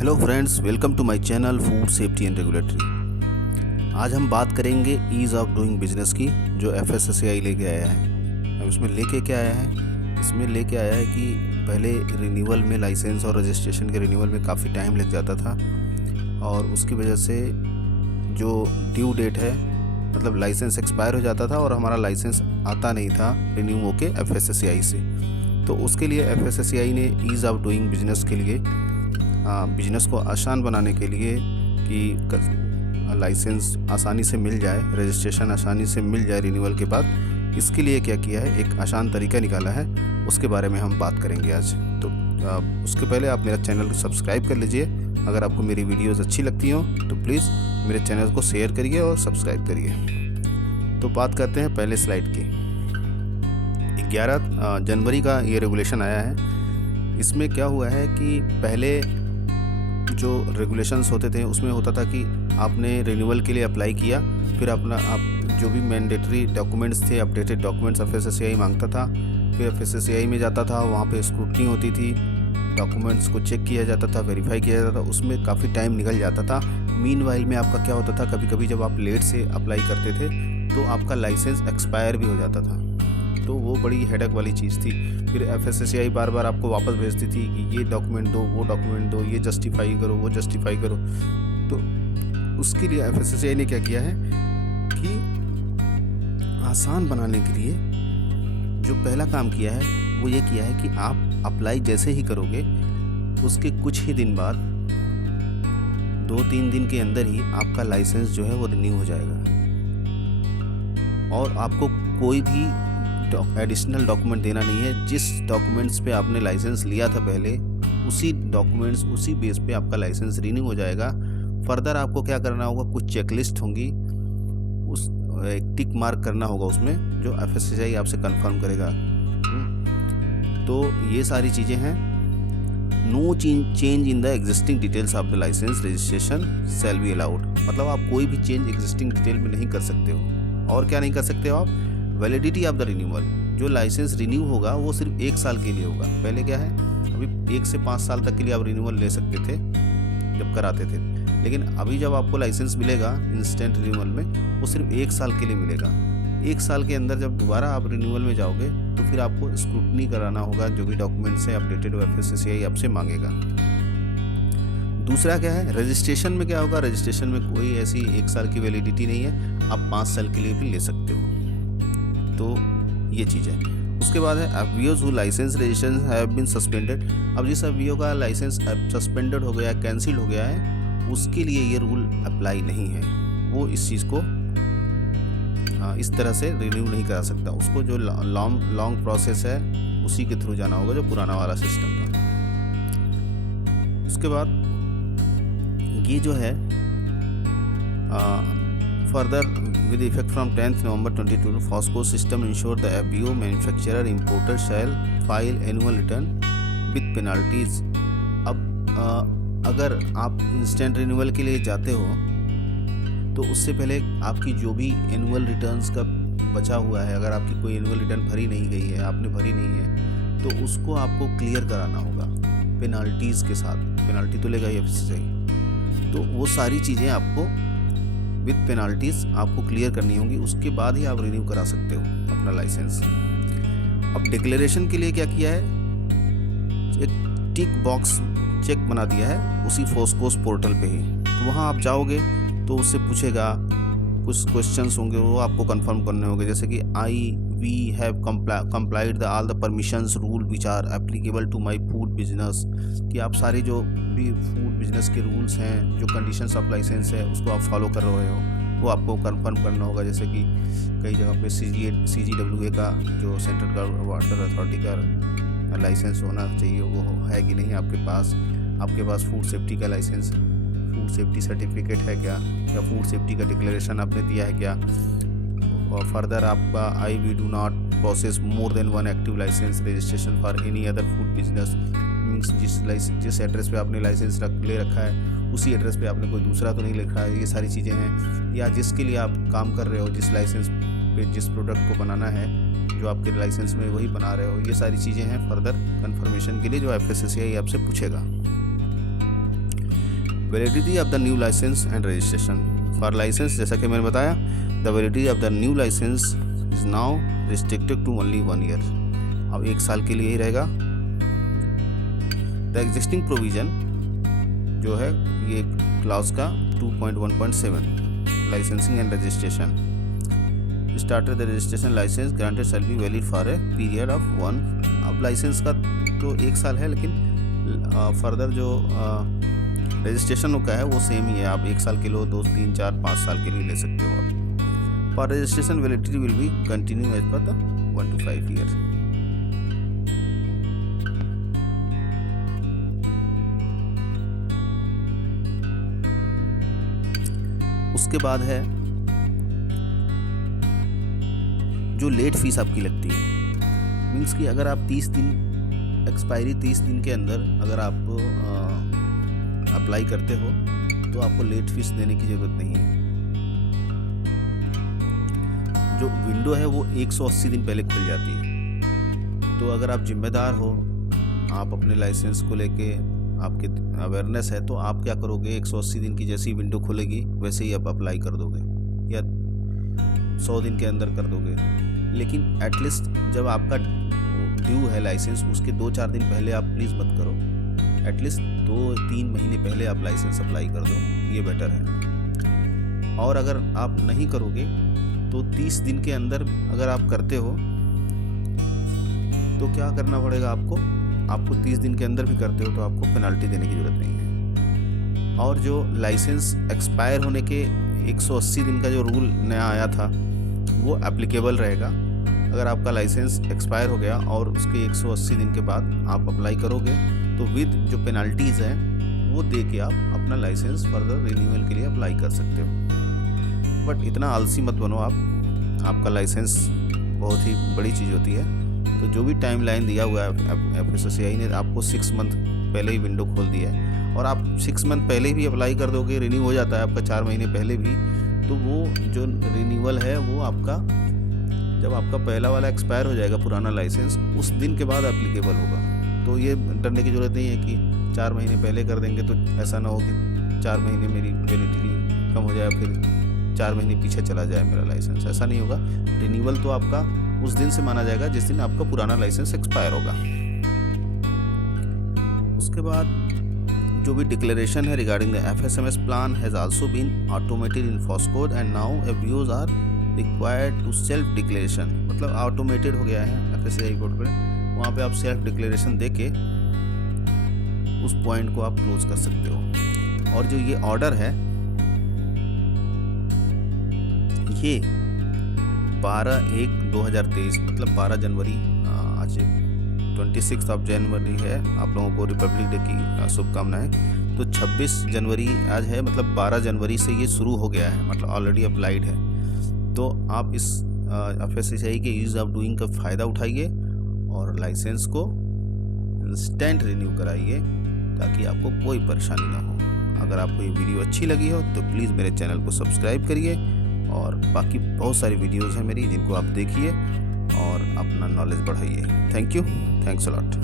Hello friends, welcome to my channel food safety and regulatory. आज हम बात करेंगे ईज़ ऑफ डूइंग बिजनेस की, जो FSSAI लेके आया है। अब इसमें लेके क्या आया है? इसमें लेके आया है कि पहले रिन्यूअल में, लाइसेंस और रजिस्ट्रेशन के रिन्यूअल में काफ़ी टाइम लग जाता था, और उसकी वजह से जो ड्यू डेट है, मतलब लाइसेंस एक्सपायर हो जाता था और हमारा लाइसेंस आता नहीं था रिन्यू होके FSSAI से। तो उसके लिए FSSAI ने ईज़ ऑफ डूइंग बिजनेस के लिए, बिजनेस को आसान बनाने के लिए कि लाइसेंस आसानी से मिल जाए, रजिस्ट्रेशन आसानी से मिल जाए रिन्यूअल के बाद, इसके लिए क्या किया है, एक आसान तरीका निकाला है। उसके बारे में हम बात करेंगे आज। तो उसके पहले आप मेरा चैनल को सब्सक्राइब कर लीजिए। अगर आपको मेरी वीडियोस अच्छी लगती हो तो प्लीज़ मेरे चैनल को शेयर करिए और सब्सक्राइब करिए। तो बात करते हैं पहले स्लाइड की। 11 जनवरी का ये रेगुलेशन आया है। इसमें क्या हुआ है कि पहले जो रेगुलेशंस होते थे उसमें होता था कि आपने रिन्यूअल के लिए अप्लाई किया, फिर आप जो भी मैंडेटरी डॉक्यूमेंट्स थे, अपडेटेड डॉक्यूमेंट्स FSSAI मांगता था, फिर FSSAI में जाता था, वहाँ पे स्क्रूटनी होती थी, डॉक्यूमेंट्स को चेक किया जाता था, वेरीफाई किया जाता था, उसमें काफ़ी टाइम निकल जाता था। मीनवाइल में आपका क्या होता था, कभी कभी जब आप लेट से अप्लाई करते थे तो आपका लाइसेंस एक्सपायर भी हो जाता था। तो वो बड़ी हेडेक वाली चीज़ थी। फिर FSSAI बार बार आपको वापस भेजती थी कि ये डॉक्यूमेंट दो, वो डॉक्यूमेंट दो, ये जस्टिफाई करो, वो जस्टिफाई करो। तो उसके लिए FSSAI ने क्या किया है कि आसान बनाने के लिए जो पहला काम किया है वो ये किया है कि आप अप्लाई जैसे ही करोगे उसके कुछ ही दिन बाद, 2-3 दिन के अंदर ही आपका लाइसेंस जो है वो रिन्यू हो जाएगा, और आपको कोई भी एडिशनल डॉक्यूमेंट देना नहीं है। जिस डॉक्यूमेंट्स पे आपने लाइसेंस लिया था पहले, उसी डॉक्यूमेंट्स, उसी बेस पे आपका लाइसेंस रिन्यू हो जाएगा। फर्दर आपको क्या करना होगा, कुछ चेकलिस्ट होंगी, उस एक टिक मार्क करना होगा उसमें, जो FSSAI आपसे कंफर्म करेगा। तो ये सारी चीज़ें हैं। No change in the existing details of the licence registration shall be allowed. मतलब आप कोई भी चेंज एग्जिस्टिंग डिटेल में नहीं कर सकते हो। और क्या नहीं कर सकते हो आप? वैलिडिटी ऑफ द रिन्यूअल, जो लाइसेंस रिन्यू होगा वो सिर्फ 1 साल के लिए होगा। पहले क्या है, अभी 1 से 5 साल तक के लिए आप रिन्यूअल ले सकते थे जब कराते थे, लेकिन अभी जब आपको लाइसेंस मिलेगा इंस्टेंट रिन्यूअल में, वो सिर्फ 1 साल के लिए मिलेगा। 1 साल के अंदर जब दोबारा आप रिन्यूअल में जाओगे तो फिर आपको स्क्रूटनी कराना होगा, जो भी डॉक्यूमेंट्स हैं अपडेटेड FSSAI आपसे मांगेगा। दूसरा क्या है, रजिस्ट्रेशन में क्या होगा, रजिस्ट्रेशन में कोई ऐसी 1 साल की वैलिडिटी नहीं है, आप 5 साल के लिए भी ले सकते हो। तो ये चीज़ है। उसके बाद है FBOs who license registrations have been suspended। अब जिस FBO का लाइसेंस सस्पेंडेड हो गया, कैंसिल हो गया है, उसके लिए ये रूल अप्लाई नहीं है। वो इस चीज़ को इस तरह से रिन्यू नहीं करा सकता। उसको जो लॉन्ग प्रोसेस है उसी के थ्रू जाना होगा, जो पुराना वाला सिस्टम था। उसके बाद ये जो है further with effect from 10th November 2022, FOSCO system ensure the FBO manufacturer importer shall file annual return with penalties। अब अगर आप इंस्टेंट रिन्यूअल के लिए जाते हो तो उससे पहले आपकी जो भी एनुअल रिटर्न्स का बचा हुआ है, अगर आपकी कोई एनुअल रिटर्न भरी नहीं गई है, आपने भरी नहीं है, तो उसको आपको क्लियर कराना होगा पेनाल्टीज़ के साथ। पेनाल्टी तो लेगा ही FSSAI। तो वो सारी चीज़ें आपको विद पेनाल्टीज आपको क्लियर करनी होंगी, उसके बाद ही आप रिन्यू करा सकते हो अपना लाइसेंस। अब डिक्लेरेशन के लिए क्या किया है, एक टिक बॉक्स चेक बना दिया है उसी FOSCO's पोर्टल पे ही। तो वहाँ आप जाओगे तो उससे पूछेगा, कुछ क्वेश्चंस होंगे, वो आपको कंफर्म करने होंगे, जैसे कि we have complied all the permissions rule which are applicable to my food business. कि आप सारे जो भी फूड बिजनेस के रूल्स हैं, जो कंडीशंस ऑफ लाइसेंस है, उसको आप फॉलो कर रहे हो, वो आपको कंफर्म करना होगा। जैसे कि कई जगह पे CGWA का, जो सेंट्रल गवर्नमेंट वाटर अथॉरिटी का लाइसेंस होना चाहिए, वो है कि नहीं आपके पास। आपके पास फूड सेफ्टी का लाइसेंस, फूड सेफ्टी सर्टिफिकेट है क्या, या फूड सेफ्टी का डिक्लेरेशन आपने दिया है क्या। और फर्दर आपका we do not process more than 1 active licence registration for any other food business. Means जिस एड्रेस पे आपने लाइसेंस ले रखा है उसी एड्रेस पे आपने कोई दूसरा तो नहीं लिखा है। ये सारी चीज़ें हैं। या जिसके लिए आप काम कर रहे हो, जिस लाइसेंस पे जिस प्रोडक्ट को बनाना है, जो आपके लाइसेंस में वही बना रहे हो, ये सारी चीज़ें हैं फर्दर कंफर्मेशन के लिए, जो FSSAI आपसे पूछेगा। Validity of the new licence and registration for licence, जैसा कि मैंने बताया, the validity of the new licence is now restricted to only 1 year. अब 1 साल के लिए ही रहेगा। द एग्जिस्टिंग प्रोविजन जो है ये क्लाउज का 2.1.7 licensing and registration started the registration licence granted shall be valid for a period of 1। अब लाइसेंस का तो 1 साल है, लेकिन फर्दर जो रजिस्ट्रेशन का है वो सेम ही है। आप 1 साल के लो, 2, 3, 4, 5 साल के लिए ले सकते हो आप। For registration validity will be continue as per the 1 to 5 year. उसके बाद है जो लेट फीस आपकी लगती है, मीन्स कि अगर आप 30 दिन एक्सपायरी 30 दिन के अंदर अगर आप अप्लाई करते हो तो आपको लेट फीस देने की ज़रूरत नहीं है। जो विंडो है वो 180 दिन पहले खुल जाती है। तो अगर आप जिम्मेदार हो, आप अपने लाइसेंस को लेके आपके अवेयरनेस है, तो आप क्या करोगे, 180 दिन की जैसी विंडो खुलेगी वैसे ही आप अप्लाई कर दोगे या 100 दिन के अंदर कर दोगे। लेकिन एटलीस्ट जब आपका ड्यू है लाइसेंस, उसके 2-4 दिन पहले आप प्लीज़ मत करो। एटलीस्ट 2-3 महीने पहले आप लाइसेंस अप्लाई कर दो, ये बेटर है। और अगर आप नहीं करोगे तो 30 दिन के अंदर अगर आप करते हो तो क्या करना पड़ेगा आपको 30 दिन के अंदर भी करते हो तो आपको पेनल्टी देने की ज़रूरत नहीं है। और जो लाइसेंस एक्सपायर होने के 180 दिन का जो रूल नया आया था वो एप्लीकेबल रहेगा। अगर आपका लाइसेंस एक्सपायर हो गया और उसके 180 दिन के बाद आप अप्लाई करोगे तो विद जो पेनल्टीज़ हैं वो दे के आप अपना लाइसेंस फर्दर रिन्यूअल के लिए अप्लाई कर सकते हो। बट इतना आलसी मत बनो आप, आपका लाइसेंस बहुत ही बड़ी चीज़ होती है। तो जो भी टाइम लाइन दिया हुआ है FSSAI ने आपको 6 मंथ पहले ही विंडो खोल दिया है, और आप 6 मंथ पहले भी अप्लाई कर दोगे, रिन्यू हो जाता है आपका 4 महीने पहले भी, तो वो जो रिन्यूअल है वो आपका जब आपका पहला वाला एक्सपायर हो जाएगा पुराना लाइसेंस, उस दिन के बाद एप्लीकेबल होगा। तो ये डरने की ज़रूरत नहीं है कि 4 महीने पहले कर देंगे तो ऐसा ना हो कि 4 महीने मेरी वैलिडिटी कम हो जाए, फिर 4 महीने पीछे चला जाए मेरा लाइसेंस। ऐसा नहीं होगा। रिन्यूअल तो आपका उस दिन से माना जाएगा जिस दिन आपका पुराना लाइसेंस एक्सपायर होगा। उसके बाद जो भी डिक्लेरेशन है regarding the FSMS plan has also been automated in फॉस्कोड and now FBOs are required to self declaration, मतलब ऑटोमेटेड हो गया है FSAI बोर्ड पर। वहाँ पे आप सेल्फ डिक्लेरेशन दे के उस पॉइंट को आप क्लोज कर सकते हो। और जो ये ऑर्डर है ये 12/1/2023 मतलब 12 जनवरी, आज 26 जनवरी है, आप लोगों को रिपब्लिक डे की शुभकामनाएं। तो 26 जनवरी आज है, मतलब 12 जनवरी से ये शुरू हो गया है, मतलब ऑलरेडी अप्लाइड है। तो आप इस FSSAI के यूज़ ऑफ डूइंग का फ़ायदा उठाइए और लाइसेंस को इंस्टेंट रिन्यू कराइए ताकि आपको कोई परेशानी ना हो। अगर आपको ये वीडियो अच्छी लगी हो तो प्लीज़ मेरे चैनल को सब्सक्राइब करिए, और बाकी बहुत सारी वीडियोज़ हैं मेरी जिनको आप देखिए और अपना नॉलेज बढ़ाइए। Thank you, thanks a lot.